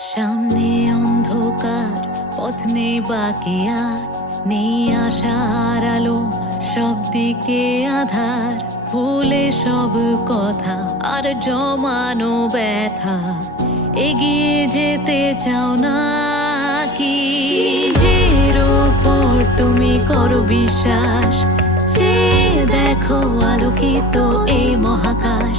সামনে অন্ধকার, পথ নেই বাকি আর, নেই আশার আলো, সব দিকে আধার। ভুলে সব কথা আর জমানো ব্যথা, এগিয়ে যেতে চাও না কি? নিজের ওপর তুমি করো বিশ্বাস, যে দেখো আলোকিত এই মহাকাশ।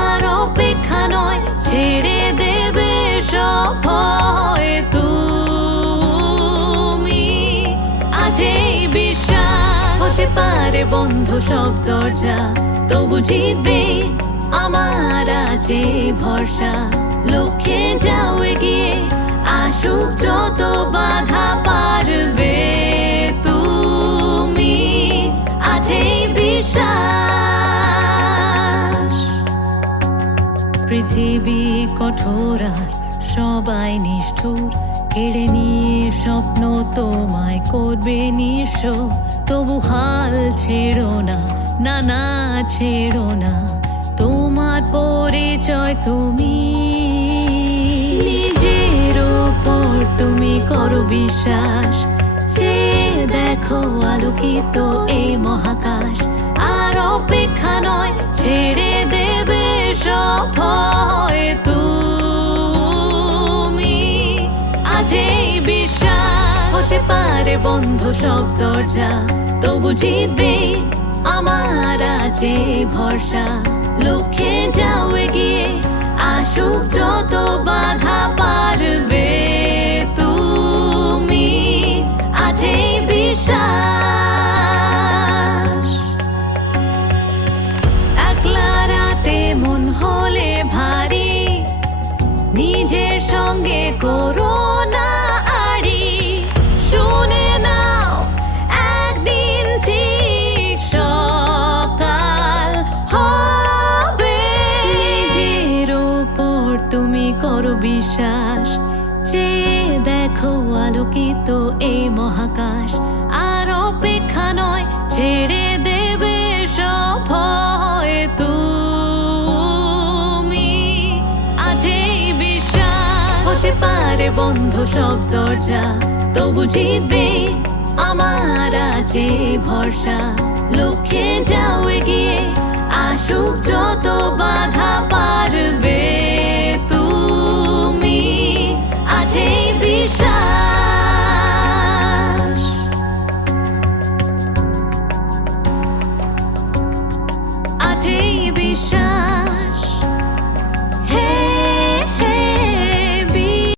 আর অপেক্ষা নয়, ছেড়ে দেবে সব ভয় তুমি। আজ এই বিশ্বাস হতে পারে বন্ধ সব দরজা, তবু জিতবে আমার আছে ভরসা। লক্ষ্যে যাও এগিয়ে, আসুক যত বাধা পারবে তুমি। আজ এই বিশ্বাস। পৃথিবী কঠোর আর সবাই নিষ্ঠুর, কেড়ে নিয়ে স্বপ্ন তোমায় করবে নিঃস্ব। তবু হাল ছেড়ো না, না না ছেড়ো না, তোমার পরিচয় তুমি। নিজের ওপর তুমি করো বিশ্বাস, যে দেখো আলোকিত এই মহাকাশ। আর অপেক্ষা নয়, ছেড়ে দেবে সব ভয় তুমি। আজ এই বিশ্বাস হতে পারে বন্ধ সব দরজা, তবু জিতবে আমার আছে ভরসা। লক্ষ্যে যাও এগিয়ে, আসুক যত বাধা পারবে তুমি। আজ এই বিশ্বাস। একলা রাতে মন হলে ভারী, নিজের সঙ্গে করো না আড়ি। শুনে নাও একদিন ঠিক সকাল হবে। নিজের ওপর তুমি করো বিশ্বাস, যে দেখো আলোকিত এই মহাকাশ। আর অপেক্ষা নয়, ছেড়ে দেবে সব ভয় তুমি। আজ এই বিশ্বাস হতে পারে বন্ধ সব দরজা, তবু জিতবে আমার আছে ভরসা। লক্ষ্যে যাও এগিয়ে, আসুক যত বাধা